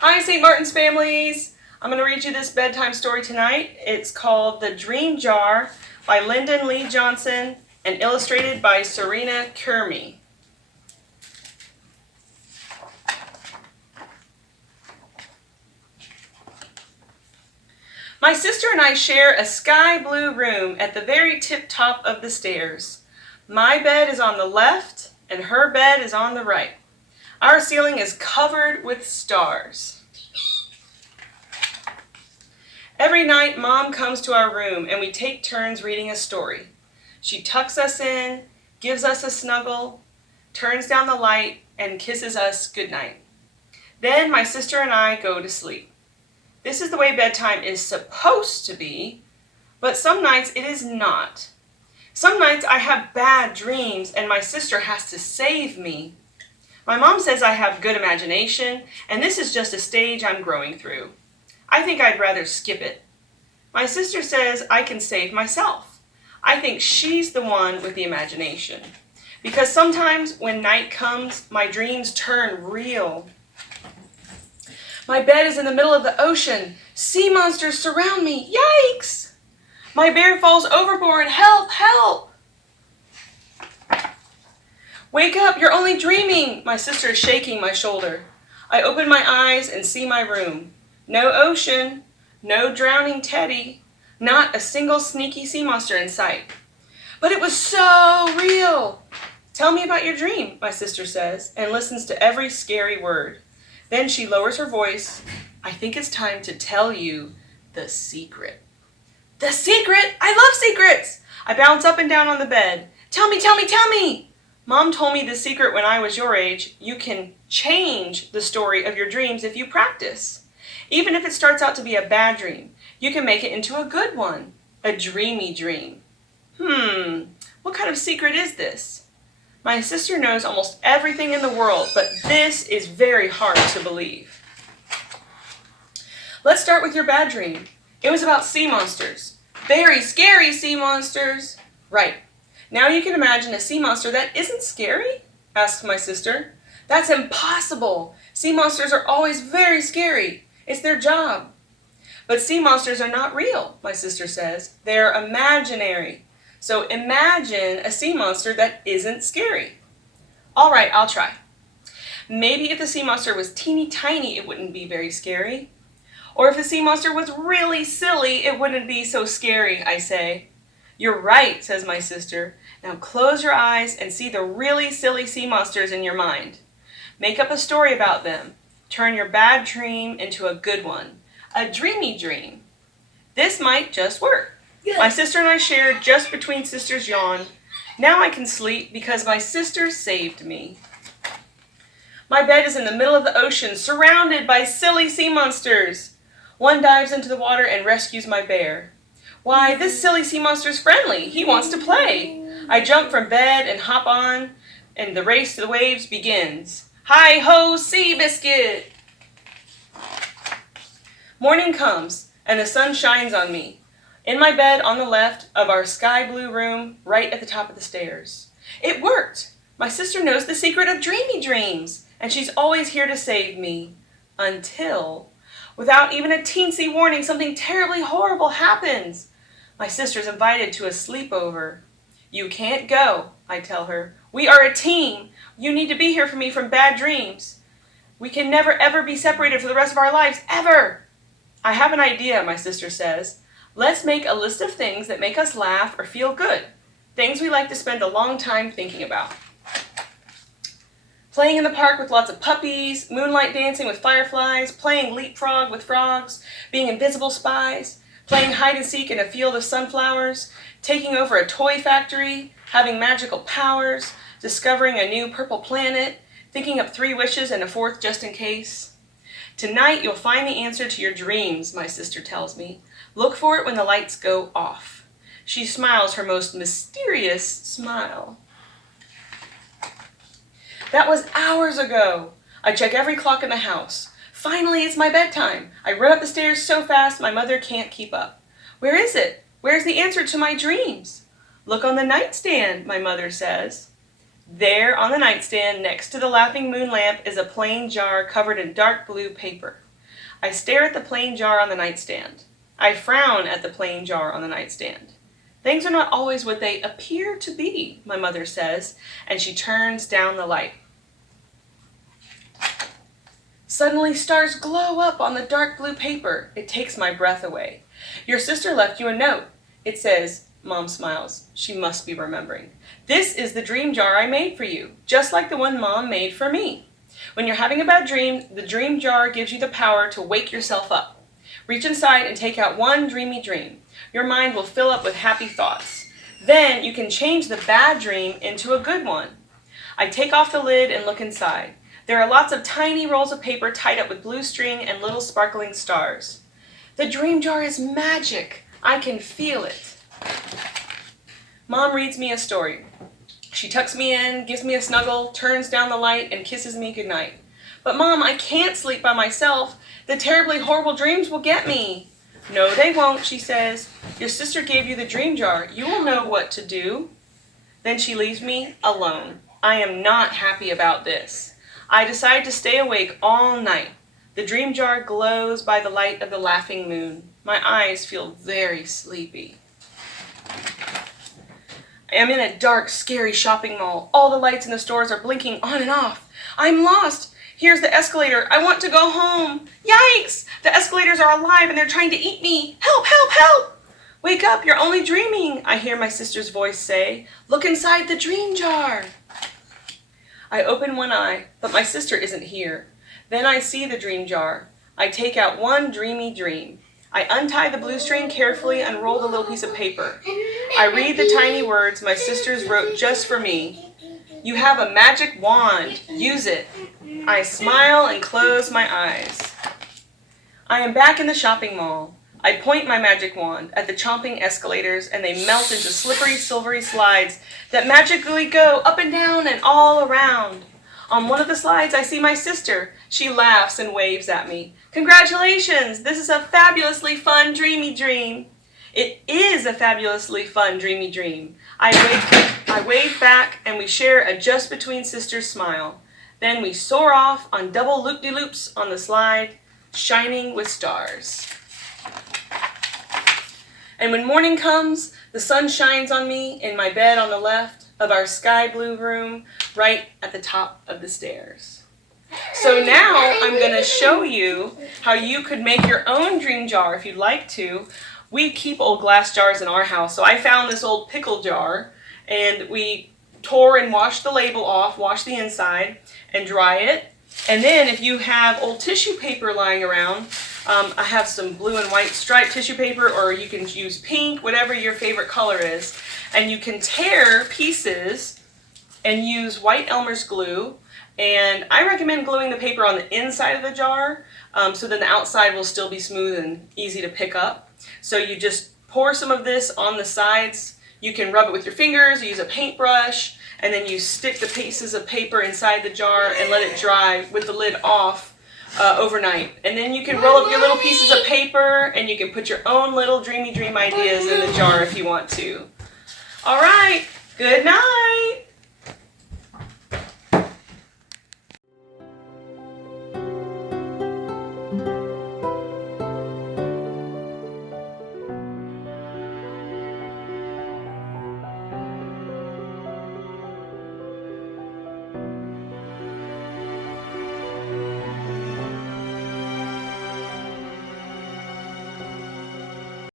Hi, St. Martin's families. I'm going to read you this bedtime story tonight. It's called The Dream Jar by Lyndon Lee Johnson and illustrated by Serena Kermy. My sister and I share a sky blue room at the very tip top of the stairs. My bed is on the left and her bed is on the right. Our ceiling is covered with stars. Every night, Mom comes to our room and we take turns reading a story. She tucks us in, gives us a snuggle, turns down the light, and kisses us goodnight. Then my sister and I go to sleep. This is the way bedtime is supposed to be, but some nights it is not. Some nights I have bad dreams and my sister has to save me. My mom says I have good imagination, and this is just a stage I'm growing through. I think I'd rather skip it. My sister says I can save myself. I think she's the one with the imagination. Because sometimes when night comes, my dreams turn real. My bed is in the middle of the ocean. Sea monsters surround me. Yikes! My bear falls overboard. Help! Help! Wake up, you're only dreaming. My sister is shaking my shoulder. I open my eyes and see my room. No ocean, no drowning Teddy, not a single sneaky sea monster in sight. But it was so real. Tell me about your dream, my sister says, and listens to every scary word. Then she lowers her voice. I think it's time to tell you the secret. The secret? I love secrets! I bounce up and down on the bed. Tell me, tell me, tell me! Mom told me the secret when I was your age. You can change the story of your dreams if you practice. Even if it starts out to be a bad dream, you can make it into a good one, a dreamy dream. What kind of secret is this? My sister knows almost everything in the world, but this is very hard to believe. Let's start with your bad dream. It was about sea monsters. Very scary sea monsters. Right. Now you can imagine a sea monster that isn't scary? Asks my sister. That's impossible. Sea monsters are always very scary. It's their job. But sea monsters are not real, my sister says. They're imaginary. So imagine a sea monster that isn't scary. All right, I'll try. Maybe if the sea monster was teeny tiny, it wouldn't be very scary. Or if the sea monster was really silly, it wouldn't be so scary, I say. You're right, says my sister. Now close your eyes and see the really silly sea monsters in your mind. Make up a story about them. Turn your bad dream into a good one, a dreamy dream. This might just work. Good. My sister and I shared just between sisters yawn. Now I can sleep because my sister saved me. My bed is in the middle of the ocean, surrounded by silly sea monsters. One dives into the water and rescues my bear. Why, this silly sea monster's friendly. He wants to play. I jump from bed and hop on, and the race to the waves begins. Hi-ho, sea biscuit! Morning comes, and the sun shines on me. In my bed on the left of our sky blue room, right at the top of the stairs. It worked! My sister knows the secret of dreamy dreams, and she's always here to save me. Until, without even a teensy warning, something terribly horrible happens. My sister's invited to a sleepover. You can't go, I tell her. We are a team. You need to be here for me from bad dreams. We can never ever be separated for the rest of our lives, ever. I have an idea, my sister says. Let's make a list of things that make us laugh or feel good. Things we like to spend a long time thinking about. Playing in the park with lots of puppies, moonlight dancing with fireflies, playing leapfrog with frogs, being invisible spies, playing hide and seek in a field of sunflowers, taking over a toy factory, having magical powers, discovering a new purple planet, thinking up 3 wishes and a 4th just in case. Tonight you'll find the answer to your dreams, my sister tells me. Look for it when the lights go off. She smiles her most mysterious smile. That was hours ago. I check every clock in the house. Finally, it's my bedtime. I run up the stairs so fast my mother can't keep up. Where is it? Where's the answer to my dreams? Look on the nightstand, my mother says. There on the nightstand next to the laughing moon lamp is a plain jar covered in dark blue paper. I stare at the plain jar on the nightstand. I frown at the plain jar on the nightstand. Things are not always what they appear to be, my mother says, and she turns down the light. Suddenly, stars glow up on the dark blue paper. It takes my breath away. Your sister left you a note. It says, Mom smiles. She must be remembering. This is the dream jar I made for you, just like the one Mom made for me. When you're having a bad dream, the dream jar gives you the power to wake yourself up. Reach inside and take out one dreamy dream. Your mind will fill up with happy thoughts. Then you can change the bad dream into a good one. I take off the lid and look inside. There are lots of tiny rolls of paper tied up with blue string and little sparkling stars. The dream jar is magic. I can feel it. Mom reads me a story. She tucks me in, gives me a snuggle, turns down the light, and kisses me goodnight. But Mom, I can't sleep by myself. The terribly horrible dreams will get me. No, they won't, she says. Your sister gave you the dream jar. You will know what to do. Then she leaves me alone. I am not happy about this. I decide to stay awake all night. The dream jar glows by the light of the laughing moon. My eyes feel very sleepy. I am in a dark, scary shopping mall. All the lights in the stores are blinking on and off. I'm lost. Here's the escalator. I want to go home. Yikes! The escalators are alive and they're trying to eat me. Help, help, help! Wake up, you're only dreaming, I hear my sister's voice say. Look inside the dream jar. I open one eye, but my sister isn't here. Then I see the dream jar. I take out one dreamy dream. I untie the blue string carefully and roll the little piece of paper. I read the tiny words my sisters wrote just for me. You have a magic wand. Use it. I smile and close my eyes. I am back in the shopping mall. I point my magic wand at the chomping escalators and they melt into slippery, silvery slides that magically go up and down and all around. On one of the slides, I see my sister. She laughs and waves at me. Congratulations! This is a fabulously fun, dreamy dream. It is a fabulously fun, dreamy dream. I wave back and we share a just between sisters smile. Then we soar off on double loop-de-loops on the slide, shining with stars. And when morning comes, the sun shines on me in my bed on the left of our sky blue room, right at the top of the stairs. So now I'm going to show you how you could make your own dream jar if you'd like to. We keep old glass jars in our house, so I found this old pickle jar, and we tore and washed the label off, washed the inside, and dry it. And then if you have old tissue paper lying around, I have some blue and white striped tissue paper, or you can use pink, whatever your favorite color is. And you can tear pieces and use white Elmer's glue. And I recommend gluing the paper on the inside of the jar, so then the outside will still be smooth and easy to pick up. So you just pour some of this on the sides. You can rub it with your fingers, use a paintbrush, and then you stick the pieces of paper inside the jar and let it dry with the lid off overnight. And then you can roll up your little pieces of paper and you can put your own little dreamy dream ideas in the jar if you want to. All right, good night.